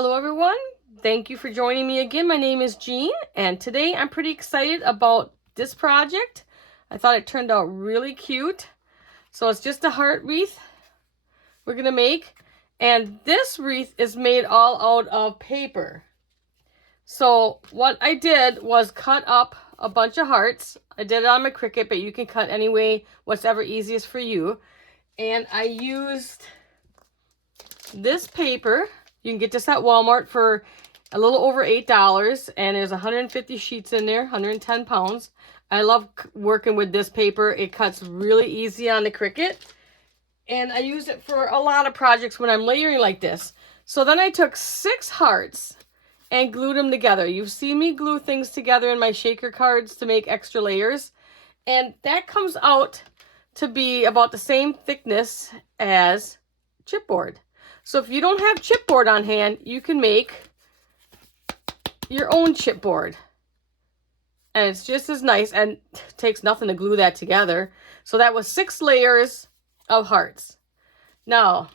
Hello everyone, thank you for joining me again. My name is Jean and today I'm pretty excited about this project. I thought it turned out really cute. So it's just a heart wreath we're gonna make, and this wreath is made all out of paper. So what I did was cut up a bunch of hearts. I did it on my Cricut, but you can cut any way, whatever easiest for you. And I used this paper. You can get this at Walmart for a little over $8, and there's 150 sheets in there, 110 pounds. I love working with this paper. It cuts really easy on the Cricut, and I use it for a lot of projects when I'm layering like this. So then I took 6 hearts and glued them together. You've seen me glue things together in my shaker cards to make extra layers, and that comes out to be about the same thickness as chipboard. So if you don't have chipboard on hand, you can make your own chipboard. And it's just as nice, and it takes nothing to glue that together. So that was 6 layers of hearts. Now,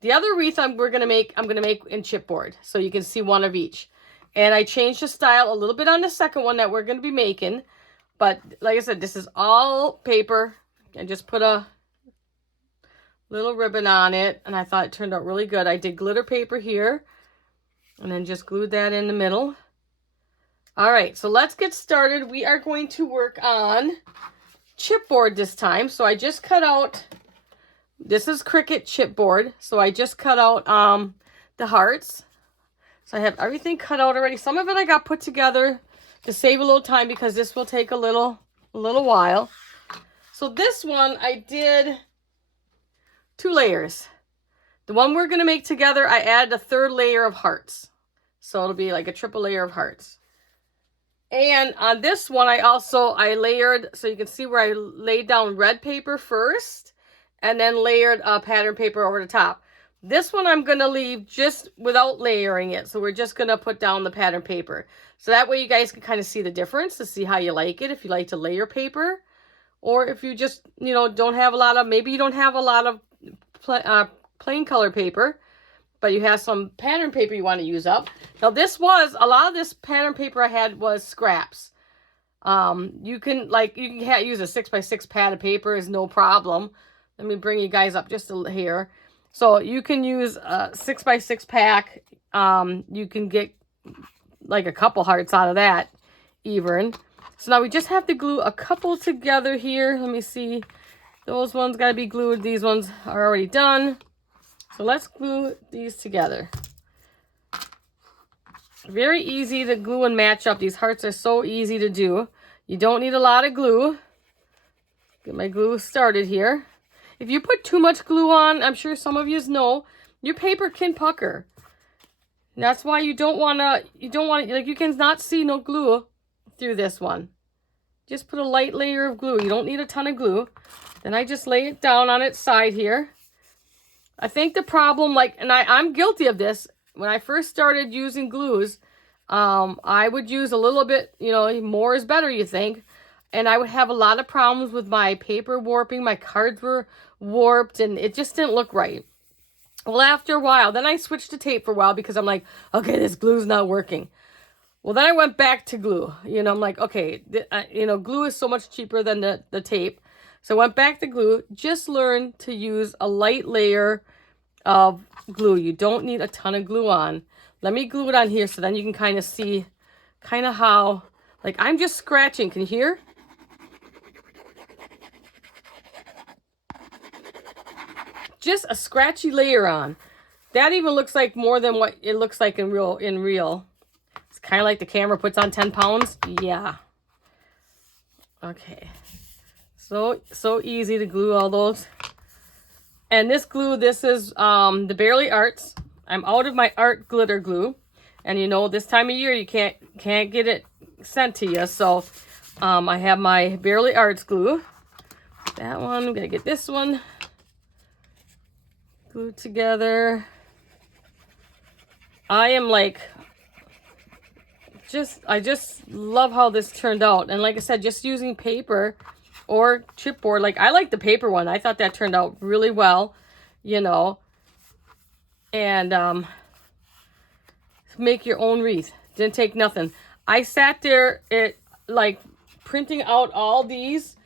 the other wreath I'm going to make in chipboard. So you can see one of each. And I changed the style a little bit on the second one that we're going to be making. But like I said, this is all paper. And just put a little ribbon on it, and I thought it turned out really good. I did glitter paper here and then just glued that in the middle. All right, so let's get started. We are going to work on chipboard this time. So I just cut out, this is Cricut chipboard, so I just cut out the hearts. So I have everything cut out already. Some of it I got put together to save a little time because this will take a little while. So this one I did 2 layers. The one we're going to make together, I added a 3rd layer of hearts. So it'll be like a triple layer of hearts. And on this one, I layered, so you can see where I laid down red paper first, and then layered pattern paper over the top. This one I'm going to leave just without layering it. So we're just going to put down the pattern paper. So that way you guys can kind of see the difference to see how you like it. If you like to layer paper, or if you just, don't have a lot of, maybe you don't have a lot of plain color paper, but you have some pattern paper you want to use up. Now a lot of this pattern paper I had was scraps. You can use a 6x6 pad of paper, is no problem. Let me bring you guys up just here. So you can use a 6x6 pack. You can get like a couple hearts out of that even. So now we just have to glue a couple together here. Let me see. Those ones got to be glued. These ones are already done. So let's glue these together. Very easy to glue and match up. These hearts are so easy to do. You don't need a lot of glue. Get my glue started here. If you put too much glue on, I'm sure some of you know, your paper can pucker. And that's why you cannot see no glue through this one. Just put a light layer of glue. You don't need a ton of glue. Then I just lay it down on its side here. I think the problem, and I'm guilty of this, when I first started using glues, I would use a little bit, more is better, you think. And I would have a lot of problems with my paper warping. My cards were warped, and it just didn't look right. Well, after a while, then I switched to tape for a while because I'm like, okay, this glue's not working. Well, then I went back to glue. I'm like, okay, glue is so much cheaper than the tape. So I went back to glue. Just learn to use a light layer of glue. You don't need a ton of glue on. Let me glue it on here so then you can kind of see how, I'm just scratching. Can you hear? Just a scratchy layer on. That even looks like more than what it looks like in real. It's kind of like the camera puts on 10 pounds. Yeah. Okay. So easy to glue all those. And this glue, this is the Barely Arts. I'm out of my art glitter glue. And this time of year you can't get it sent to you. So I have my Barely Arts glue. That one, I'm gonna get this one glued together. I just love how this turned out. And like I said, just using paper or chipboard. I like the paper one. I thought that turned out really well, And make your own wreath. Didn't take nothing. I sat there, printing out all these.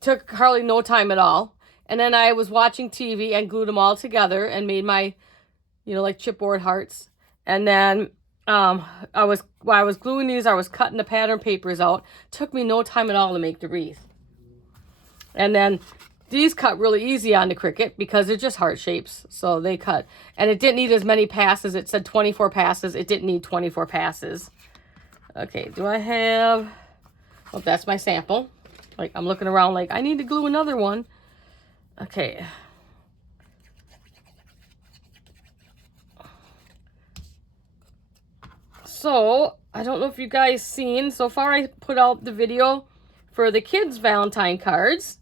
Took hardly no time at all. And then I was watching TV and glued them all together and made my, like chipboard hearts. And then while I was gluing these, I was cutting the pattern papers out. Took me no time at all to make the wreath. And then these cut really easy on the Cricut because they're just heart shapes. So they cut. And it didn't need as many passes. It said 24 passes. It didn't need 24 passes. Okay, do I have... Oh, that's my sample. Like, I'm looking around like, I need to glue another one. Okay. So, I don't know if you guys seen. So far, I put out the video for the kids' Valentine cards.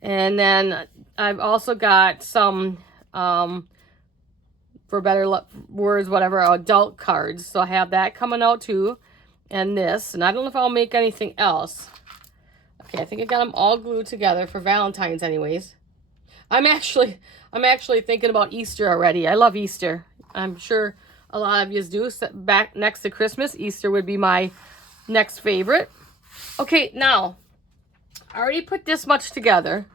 And then I've also got some, for better words, whatever, adult cards. So I have that coming out too. And this. And I don't know if I'll make anything else. Okay, I think I got them all glued together for Valentine's anyways. I'm actually thinking about Easter already. I love Easter. I'm sure a lot of you do. Back next to Christmas, Easter would be my next favorite. Okay, now, I already put this much together.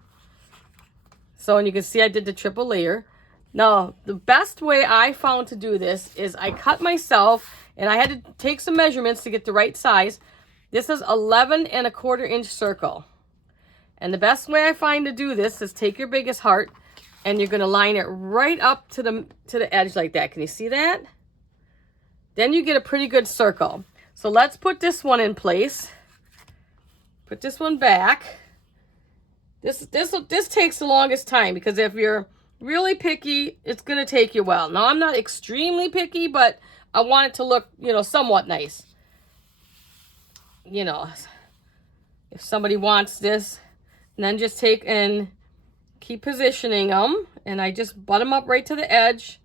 So, and you can see I did the triple layer. Now, the best way I found to do this is I cut myself, and I had to take some measurements to get the right size. This is 11 1/4 inch circle. And the best way I find to do this is take your biggest heart, and you're going to line it right up to the edge like that. Can you see that? Then you get a pretty good circle. So let's put this one in place. Put this one back. This takes the longest time because if you're really picky, it's going to take you a while. Now, I'm not extremely picky, but I want it to look, somewhat nice. If somebody wants this, and then just take and keep positioning them. And I just butt them up right to the edge.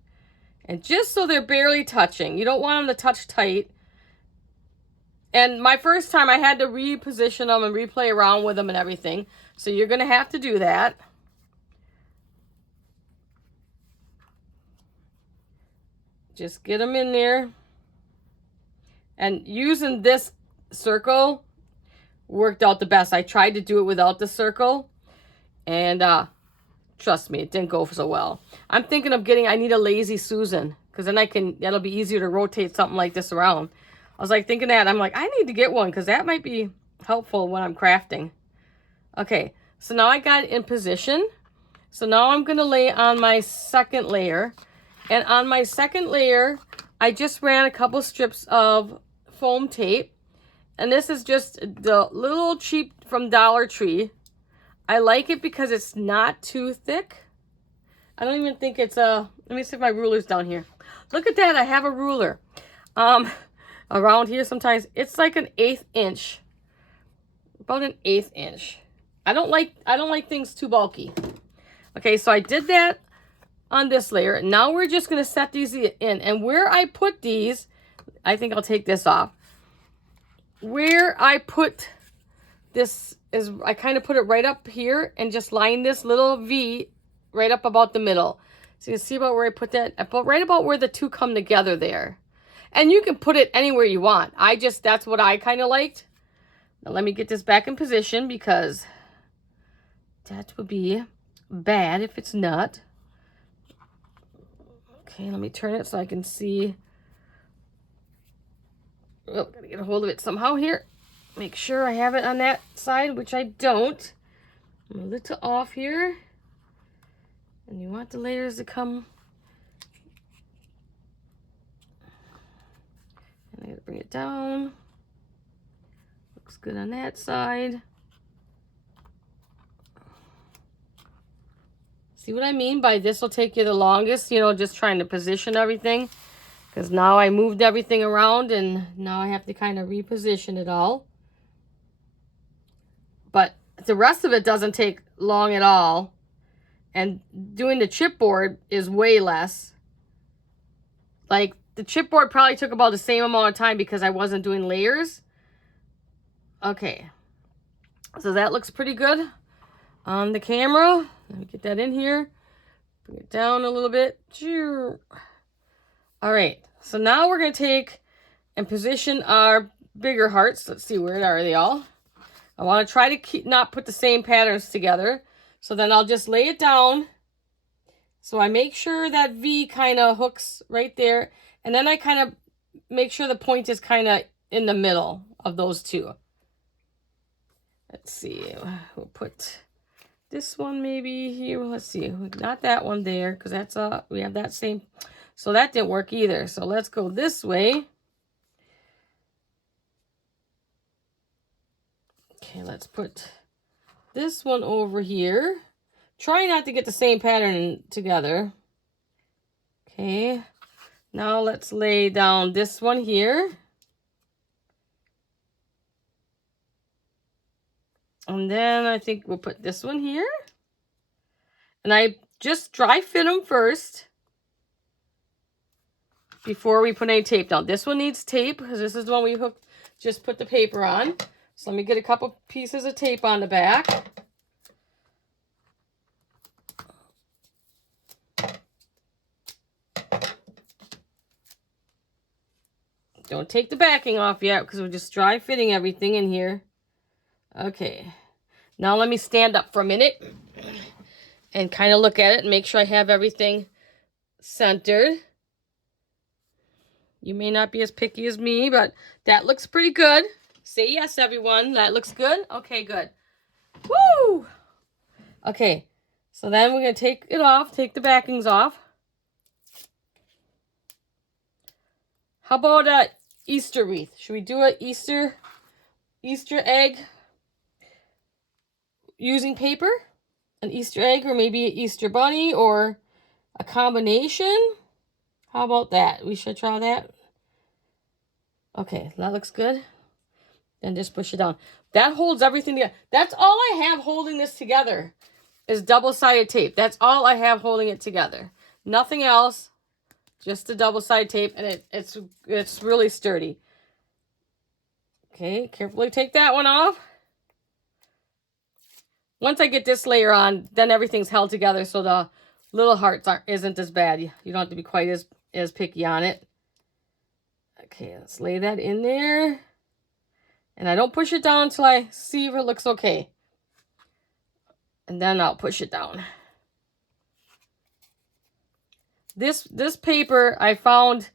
And just so they're barely touching. You don't want them to touch tight. And my first time, I had to reposition them and replay around with them and everything. So you're going to have to do that. Just get them in there. And using this circle worked out the best. I tried to do it without the circle. And trust me, it didn't go so well. I'm thinking of I need a Lazy Susan. Because then that'll be easier to rotate something like this around. I was like thinking that. I'm like, I need to get one because that might be helpful when I'm crafting. Okay, so now I got it in position. So now I'm going to lay on my second layer. And on my second layer, I just ran a couple strips of foam tape. And this is just the little cheap from Dollar Tree. I like it because it's not too thick. I don't even think it's let me see if my ruler's down here. Look at that, I have a ruler. Around here sometimes it's like an 1/8 inch. About an 1/8 inch. I don't like things too bulky. Okay, so I did that on this layer. Now we're just gonna set these in. And where I put these, I think I'll take this off. Where I put this is I kind of put it right up here and just line this little V right up about the middle. So you can see about where I put that, right about where the two come together there. And you can put it anywhere you want. That's what I kind of liked. Now let me get this back in position because that would be bad if it's not. Okay, let me turn it so I can see. Oh, gotta get a hold of it somehow here. Make sure I have it on that side, which I don't. I'm a little off here. And you want the layers to come. And I gotta bring it down. Looks good on that side. See what I mean by this will take you the longest, just trying to position everything. Because now I moved everything around and now I have to kind of reposition it all. But the rest of it doesn't take long at all. And doing the chipboard is way less. Like, the chipboard probably took about the same amount of time because I wasn't doing layers. Okay. So that looks pretty good on the camera. Let me get that in here. Bring it down a little bit. All right. So now we're going to take and position our bigger hearts. Let's see, where are they all? I want to try to not put the same patterns together. So then I'll just lay it down. So I make sure that V kind of hooks right there. And then I kind of make sure the point is kind of in the middle of those two. Let's see. We'll put this one maybe here. Let's see. Not that one there, because that's we have that same. So that didn't work either. So let's go this way. Okay, let's put this one over here. Try not to get the same pattern together. Okay. Now let's lay down this one here. And then I think we'll put this one here. And I just dry fit them first before we put any tape down. This one needs tape because this is the one we just put the paper on. So let me get a couple pieces of tape on the back. Don't take the backing off yet because we're just dry fitting everything in here. Okay, now let me stand up for a minute and kind of look at it and make sure I have everything centered. You may not be as picky as me, but that looks pretty good. Say yes, everyone. That looks good? Okay, good. Woo! Okay, so then we're going to take it off, take the backings off. How about an Easter wreath? Should we do an Easter egg using paper? An Easter egg, or maybe an Easter bunny, or a combination? How about that? We should try that. Okay, that looks good. Then just push it down. That holds everything together. That's all I have holding this together is double-sided tape. That's all I have holding it together. Nothing else. Just the double-sided tape, and it's really sturdy. Okay, carefully take that one off. Once I get this layer on, then everything's held together so the little hearts isn't as bad. You don't have to be quite as picky on it. Okay, let's lay that in there. And I don't push it down until I see if it looks okay. And then I'll push it down. This paper, I found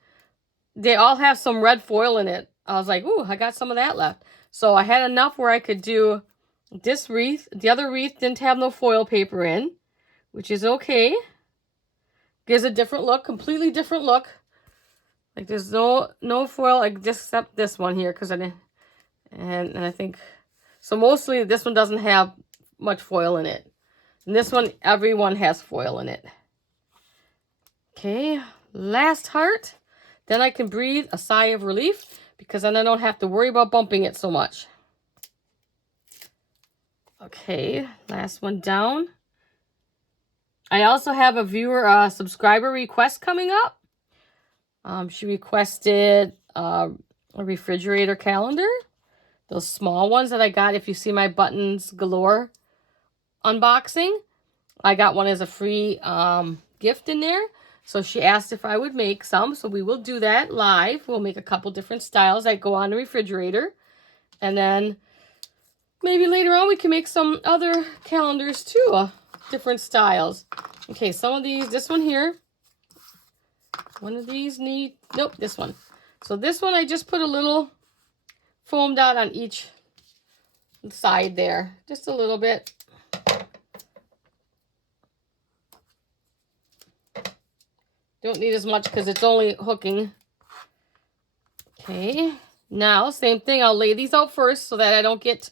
they all have some red foil in it. I was like, ooh, I got some of that left. So I had enough where I could do this wreath. The other wreath didn't have no foil paper in, which is okay. Gives a different look, completely different look. Like there's no foil, like just except this one here, because I didn't. And I think, so mostly this one doesn't have much foil in it. And this one, everyone has foil in it. Okay, last heart. Then I can breathe a sigh of relief because then I don't have to worry about bumping it so much. Okay, last one down. I also have a viewer, subscriber request coming up. She requested a refrigerator calendar. Those small ones that I got, if you see my Buttons Galore unboxing, I got one as a free gift in there. So she asked if I would make some. So we will do that live. We'll make a couple different styles that go on the refrigerator. And then maybe later on we can make some other calendars too. Different styles. Okay, some of these, this one here. One of these need, nope, this one. So this one I just put a little foam dot on each side there. Just a little bit. Don't need as much because it's only hooking. Okay. Now, same thing. I'll lay these out first so that I don't get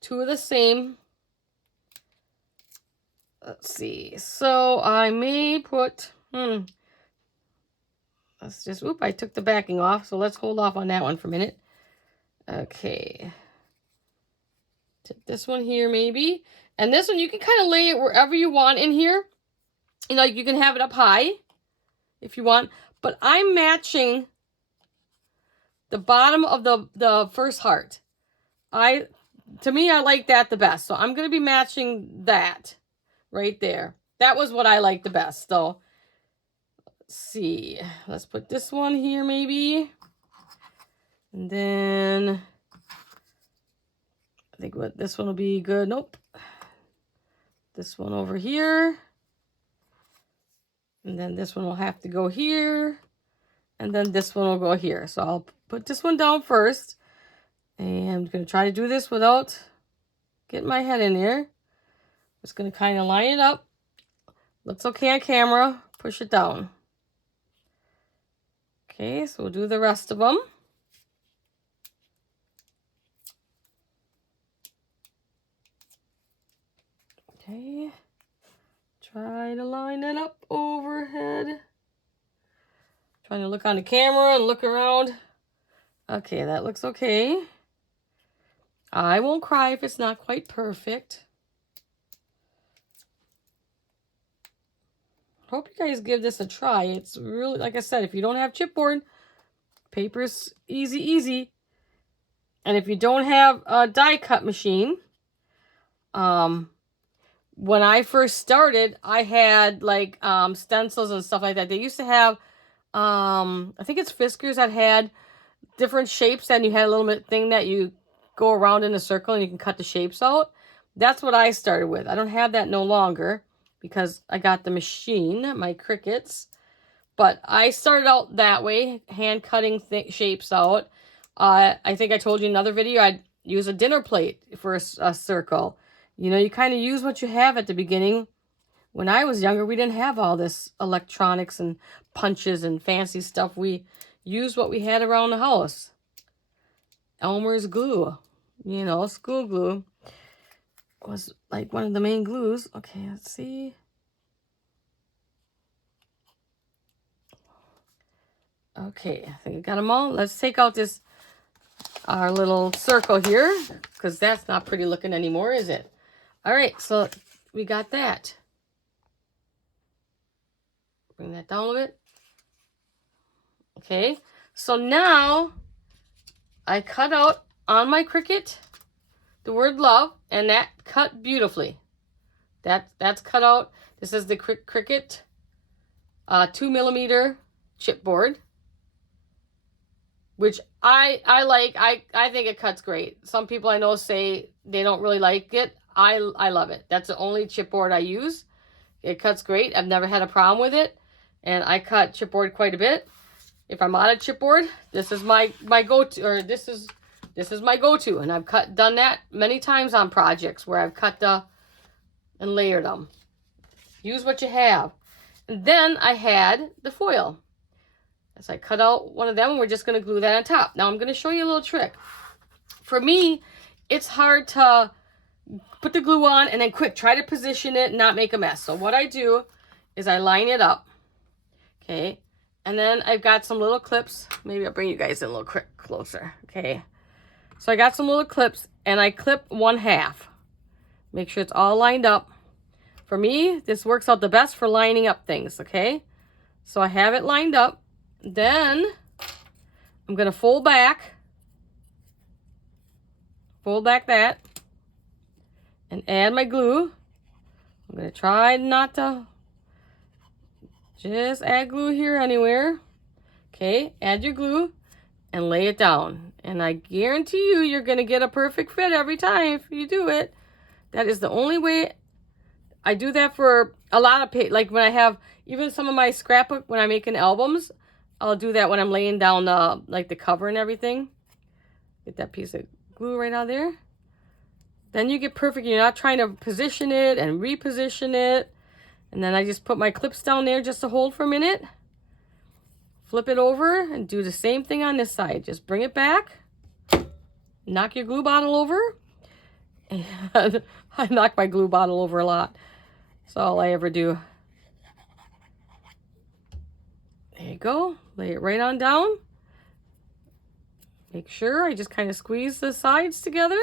two of the same. Let's see. So I may put, let's just, I took the backing off. So let's hold off on that one for a minute. Okay. Take this one here maybe. And this one, you can kind of lay it wherever you want in here. You know, you can have it up high if you want. But I'm matching the bottom of the first heart. To me, I like that the best. So I'm going to be matching that right there. That was what I liked the best. So let's see. Let's put this one here maybe. And then I think what this one will be good. Nope. This one over here. And then this one will have to go here. And then this one will go here. So I'll put this one down first. And I'm going to try to do this without getting my head in there. Just going to kind of line it up. Looks okay on camera. Push it down. Okay, so we'll do the rest of them. Okay. Try to line it up overhead. Trying to look on the camera and look around. Okay, that looks okay. I won't cry if it's not quite perfect. Hope you guys give this a try. It's really, like I said, if you don't have chipboard, paper's easy. And if you don't have a die cut machine, when I first started, I had like stencils and stuff like that. They used to have, I think it's Fiskars that had different shapes, and you had a little bit thing that you go around in a circle and you can cut the shapes out. That's what I started with. I don't have that no longer because I got the machine, my Cricuts. But I started out that way, hand cutting shapes out. I think I told you in another video, I'd use a dinner plate for a circle. You know, you kind of use what you have at the beginning. When I was younger, we didn't have all this electronics and punches and fancy stuff. We used what we had around the house. Elmer's glue, you know, school glue was like one of the main glues. Okay, let's see. Okay, I think I got them all. Let's take out this, our little circle here, because that's not pretty looking anymore, is it? All right, so we got that. Bring that down a little bit. Okay, so now I cut out on my Cricut the word love, and that cut beautifully. That's cut out. This is the Cricut 2mm chipboard, which I like. I think it cuts great. Some people I know say they don't really like it. I love it. That's the only chipboard I use. It cuts great. I've never had a problem with it, and I cut chipboard quite a bit. If I'm out of chipboard, this is my go-to, or this is my go-to, and I've done that many times on projects where I've cut and layered them. Use what you have. And then I had the foil. So I cut out one of them, and we're just going to glue that on top. Now I'm going to show you a little trick. For me, it's hard to put the glue on and then quick try to position it and not make a mess. So what I do is I line it up. Okay. And then I've got some little clips. Maybe I'll bring you guys in a little closer. Okay. So I got some little clips, and I clip 1/2. Make sure it's all lined up. For me, this works out the best for lining up things. Okay. So I have it lined up. Then I'm going to fold back that and add my glue. I'm going to try not to just add glue here anywhere. Okay, add your glue and lay it down. And I guarantee you're going to get a perfect fit every time if you do it. That is the only way. I do that for a lot of like when I have even some of my scrapbook, when I'm making albums, I'll do that when I'm laying down like the cover and everything. Get that piece of glue right out there. Then you get perfect. You're not trying to position it and reposition it. And then I just put my clips down there just to hold for a minute. Flip it over and do the same thing on this side. Just bring it back. Knock your glue bottle over. And I knock my glue bottle over a lot. That's all I ever do. There you go. Lay it right on down. Make sure I just kind of squeeze the sides together.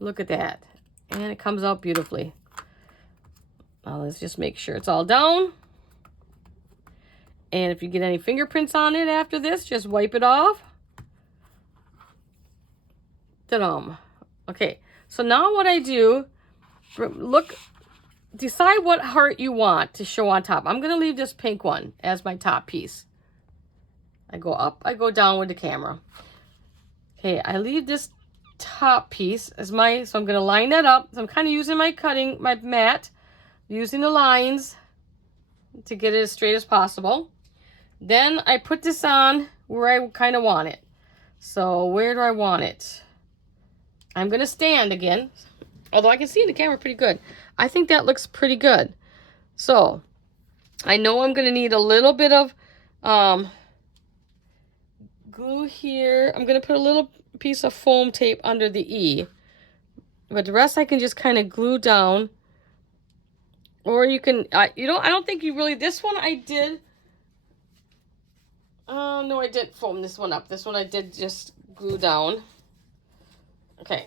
Look at that. And it comes out beautifully. Now let's just make sure it's all down. And if you get any fingerprints on it after this, just wipe it off. Ta-dum. Okay, so now what I do, look decide what heart you want to show on top. I'm going to leave this pink one as my top piece. I go up, I go down with the camera. Okay, I leave this top piece as my, so I'm going to line that up. So I'm kind of using my mat, using the lines to get it as straight as possible. Then I put this on where I kind of want it. So where do I want it? I'm going to stand again, although I can see in the camera pretty good. I think that looks pretty good. So I know I'm going to need a little bit of glue here. I'm going to put a little piece of foam tape under the E. But the rest I can just kind of glue down. Or you can, I don't think you really, this one I did. No, I didn't foam this one up. This one I did just glue down. Okay.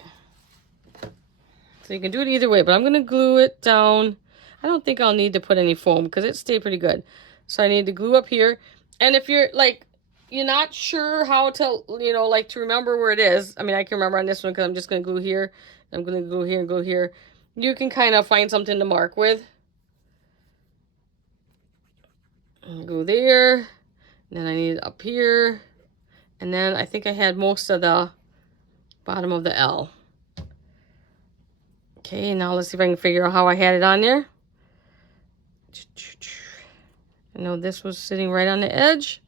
So you can do it either way, but I'm going to glue it down. I don't think I'll need to put any foam because it stayed pretty good. So I need to glue up here. And if you're like, you're not sure how to, like to remember where it is. I mean, I can remember on this one because I'm just going to glue here. I'm going to glue here and go here. You can kind of find something to mark with. And go there. And then I need it up here. And then I think I had most of the bottom of the L. Okay, now let's see if I can figure out how I had it on there. I know this was sitting right on the edge.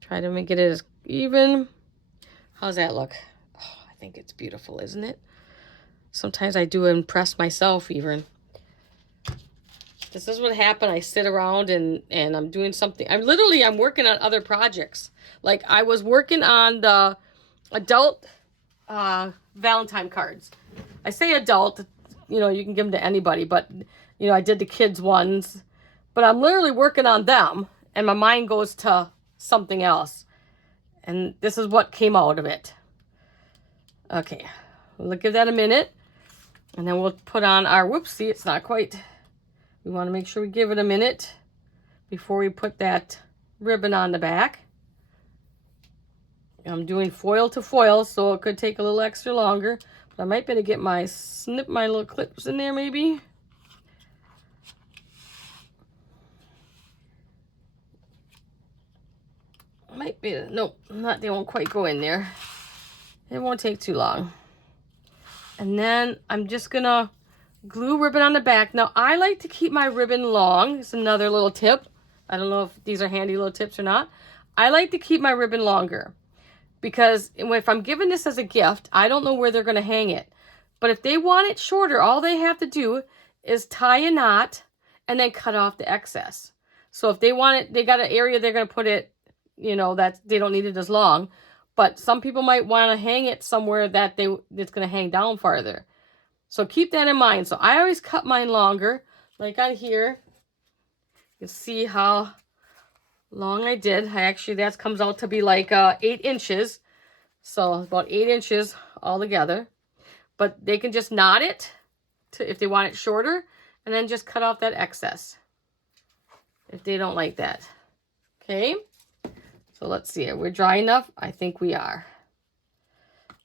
Try to make it as even. How's that look? Oh, I think it's beautiful, isn't it? Sometimes I do impress myself even. This is what happened. I sit around and I'm doing something. I'm working on other projects. Like I was working on the adult Valentine cards. I say adult, you can give them to anybody, but, I did the kids ones, but I'm literally working on them and my mind goes to something else. And this is what came out of it. Okay, we'll give that a minute and then we'll put on our, whoopsie, it's not quite, we want to make sure we give it a minute before we put that ribbon on the back. I'm doing foil to foil, so it could take a little extra longer. But I might be able to snip my little clips in there maybe. Might be, nope, they won't quite go in there. It won't take too long. And then I'm just gonna glue ribbon on the back. Now I like to keep my ribbon long. It's another little tip. I don't know if these are handy little tips or not. I like to keep my ribbon longer. Because if I'm giving this as a gift, I don't know where they're going to hang it. But if they want it shorter, all they have to do is tie a knot and then cut off the excess. So if they want it, they got an area they're going to put it, that they don't need it as long. But some people might want to hang it somewhere that it's going to hang down farther. So keep that in mind. So I always cut mine longer, like on here. You can see how long I did. That comes out to be like 8 inches. So about 8 inches all together. But they can just knot it if they want it shorter. And then just cut off that excess. If they don't like that. Okay. So let's see. Are we dry enough? I think we are.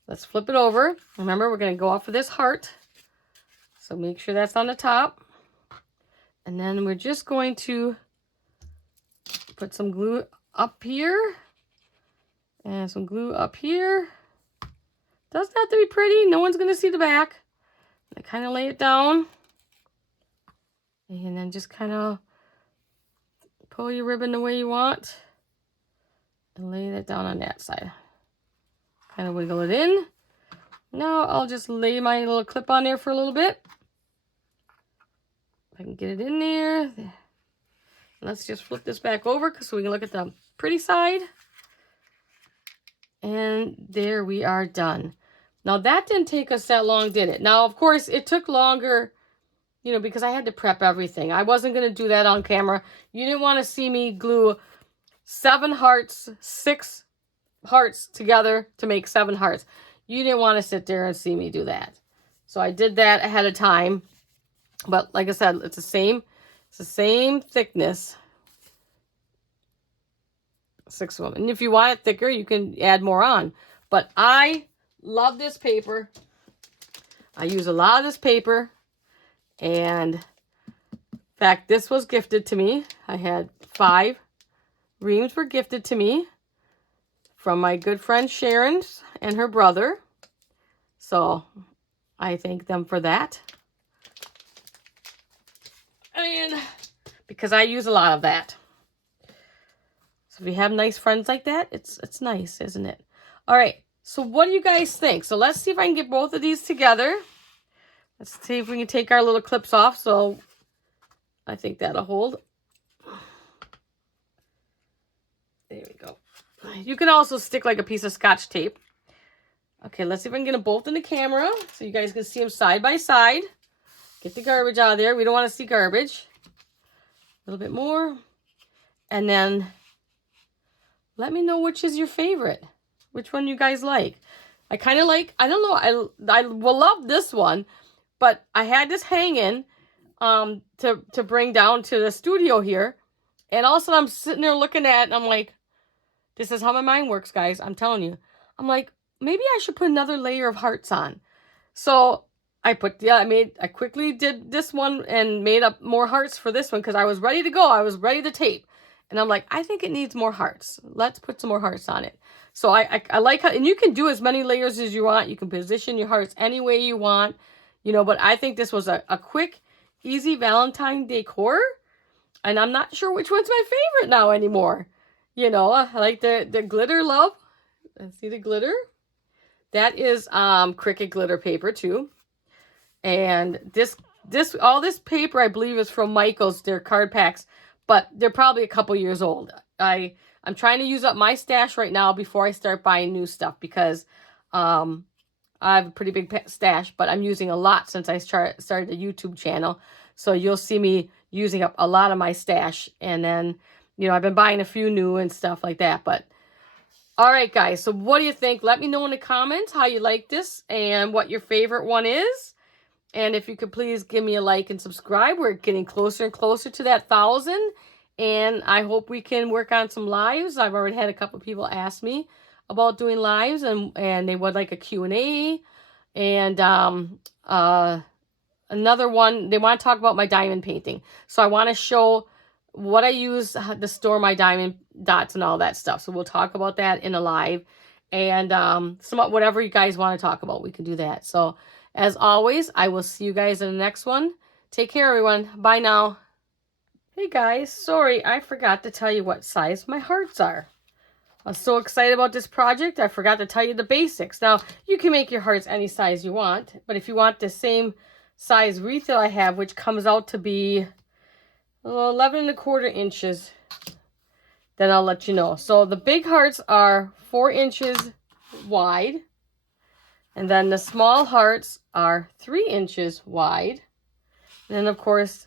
Let's flip it over. Remember, we're going to go off of this heart. So make sure that's on the top. And then we're just going to put some glue up here and some glue up here. Doesn't have to be pretty. No one's going to see the back. I kind of lay it down. And then just kind of pull your ribbon the way you want. And lay that down on that side. Kind of wiggle it in. Now I'll just lay my little clip on there for a little bit. If I can get it in there. Let's just flip this back over so we can look at the pretty side. And there we are done. Now that didn't take us that long, did it? Now, of course, it took longer, because I had to prep everything. I wasn't going to do that on camera. You didn't want to see me glue 7 hearts, 6 hearts together to make 7 hearts. You didn't want to sit there and see me do that. So I did that ahead of time. But like I said, it's the same thickness. 6 of them. And if you want it thicker, you can add more on. But I love this paper. I use a lot of this paper. And in fact, this was gifted to me. I had 5 reams were gifted to me from my good friend Sharon and her brother. So I thank them for that. And because I use a lot of that. So if you have nice friends like that, it's nice, isn't it? All right. So what do you guys think? So let's see if I can get both of these together. Let's see if we can take our little clips off. So I think that'll hold. There we go. You can also stick like a piece of Scotch tape. Okay, let's see if I can get them both in the camera so you guys can see them side by side. Get the garbage out of there. We don't want to see garbage. A little bit more. And then let me know which is your favorite. Which one you guys like. I kind of like, I don't know, I will love this one. But I had this hanging to bring down to the studio here. And all of a sudden I'm sitting there looking at it and I'm like, this is how my mind works, guys. I'm telling you. I'm like, maybe I should put another layer of hearts on. So I quickly did this one and made up more hearts for this one because I was ready to go. I was ready to tape. And I'm like, I think it needs more hearts. Let's put some more hearts on it. So I like how, and you can do as many layers as you want. You can position your hearts any way you want, you know, but I think this was a quick, easy Valentine decor. And I'm not sure which one's my favorite now anymore. You know, I like the glitter love. See the glitter? That is Cricut glitter paper too. And all this paper I believe is from Michael's. They're card packs, but they're probably a couple years old. I'm trying to use up my stash right now before I start buying new stuff because I have a pretty big stash, but I'm using a lot since I started a YouTube channel. So you'll see me using up a lot of my stash. And then, you know, I've been buying a few new and stuff like that. But all right, guys. So what do you think? Let me know in the comments how you like this and what your favorite one is. And if you could please give me a like and subscribe. We're getting closer and closer to that 1,000. And I hope we can work on some lives. I've already had a couple of people ask me about doing lives, and they would like a Q&A. And another one, they want to talk about my diamond painting. So I want to show what I use to store my diamond dots and all that stuff. So we'll talk about that in a live. And whatever you guys want to talk about, we can do that. So as always, I will see you guys in the next one. Take care, everyone. Bye now. Hey guys, sorry, I forgot to tell you what size my hearts are. I was so excited about this project, I forgot to tell you the basics. Now, you can make your hearts any size you want, but if you want the same size wreath that I have, which comes out to be 11¼ inches, then I'll let you know. So the big hearts are 4 inches wide, and then the small hearts are 3 inches wide, and then of course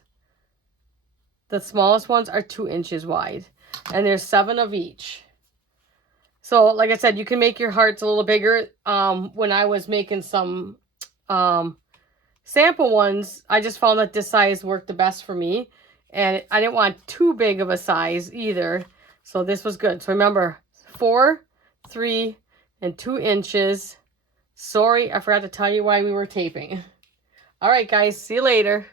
the smallest ones are 2 inches wide, and there's 7 of each. So like I said, you can make your hearts a little bigger. When I was making some sample ones, I just found that this size worked the best for me, and I didn't want too big of a size either. So this was good. So remember, 4, 3, and 2 inches. Sorry, I forgot to tell you why we were taping. All right, guys, see you later.